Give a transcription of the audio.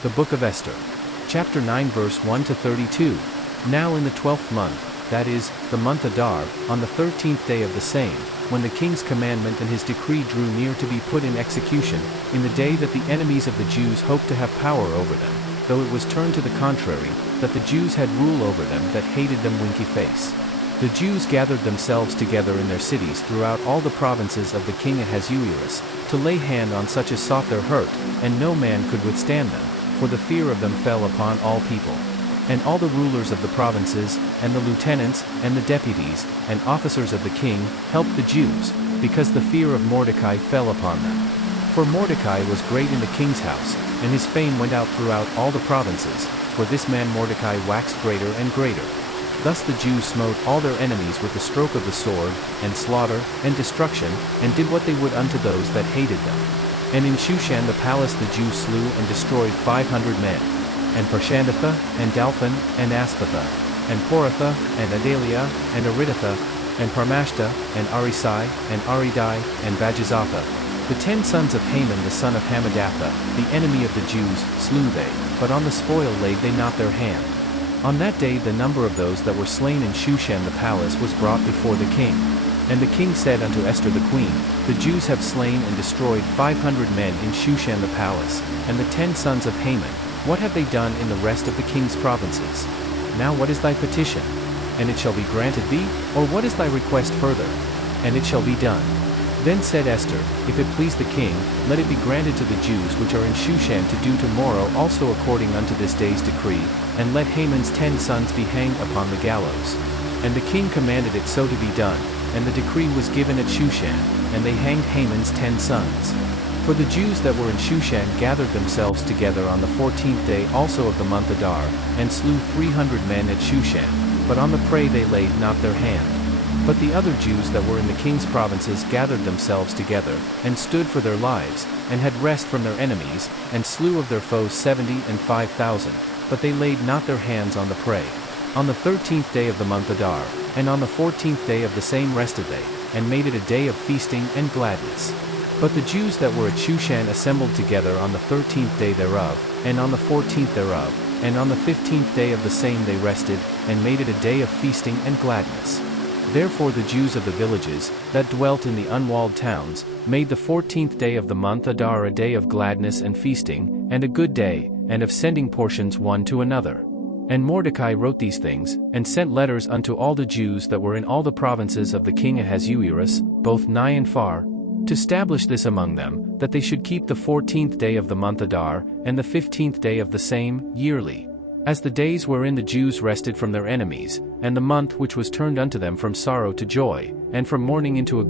The Book of Esther. Chapter 9 verse 1 to 32. Now in the 12th month, that is, the month Adar, on the 13th day of the same, when the king's commandment and his decree drew near to be put in execution, in the day that the enemies of the Jews hoped to have power over them, though it was turned to the contrary, that the Jews had rule over them that hated them winky face. The Jews gathered themselves together in their cities throughout all the provinces of the king Ahasuerus, to lay hand on such as sought their hurt, and no man could withstand them, for the fear of them fell upon all people. And all the rulers of the provinces, and the lieutenants, and the deputies, and officers of the king, helped the Jews, because the fear of Mordecai fell upon them. For Mordecai was great in the king's house, and his fame went out throughout all the provinces, for this man Mordecai waxed greater and greater. Thus the Jews smote all their enemies with the stroke of the sword, and slaughter, and destruction, and did what they would unto those that hated them. And in Shushan the palace the Jews slew and destroyed 500 men. And Parshandatha, and Dalphon, and Aspatha, and Poratha, and Adalia, and Aridatha, and Parmashta, and Arisai, and Aridai, and Vajizatha. The 10 sons of Haman the son of Hammedatha, the enemy of the Jews, slew they, but on the spoil laid they not their hand. On that day the number of those that were slain in Shushan the palace was brought before the king. And the king said unto Esther the queen, The Jews have slain and destroyed 500 men in Shushan the palace, and the 10 sons of Haman, what have they done in the rest of the king's provinces? Now what is thy petition? And it shall be granted thee, or what is thy request further? And it shall be done. Then said Esther, If it please the king, let it be granted to the Jews which are in Shushan to do tomorrow also according unto this day's decree, and let Haman's 10 sons be hanged upon the gallows. And the king commanded it so to be done, and the decree was given at Shushan, and they hanged Haman's 10 sons. For the Jews that were in Shushan gathered themselves together on the 14th day also of the month Adar, and slew 300 men at Shushan, but on the prey they laid not their hand. But the other Jews that were in the king's provinces gathered themselves together, and stood for their lives, and had rest from their enemies, and slew of their foes 70 and 5,000, but they laid not their hands on the prey. On the 13th day of the month Adar, and on the 14th day of the same rested they, and made it a day of feasting and gladness. But the Jews that were at Shushan assembled together on the 13th day thereof, and on the 14th thereof, and on the 15th day of the same they rested, and made it a day of feasting and gladness. Therefore the Jews of the villages, that dwelt in the unwalled towns, made the 14th day of the month Adar a day of gladness and feasting, and a good day, and of sending portions one to another. And Mordecai wrote these things, and sent letters unto all the Jews that were in all the provinces of the king Ahasuerus, both nigh and far, to establish this among them, that they should keep the 14th day of the month Adar, and the 15th day of the same, yearly, as the days wherein the Jews rested from their enemies, and the month which was turned unto them from sorrow to joy, and from mourning into a good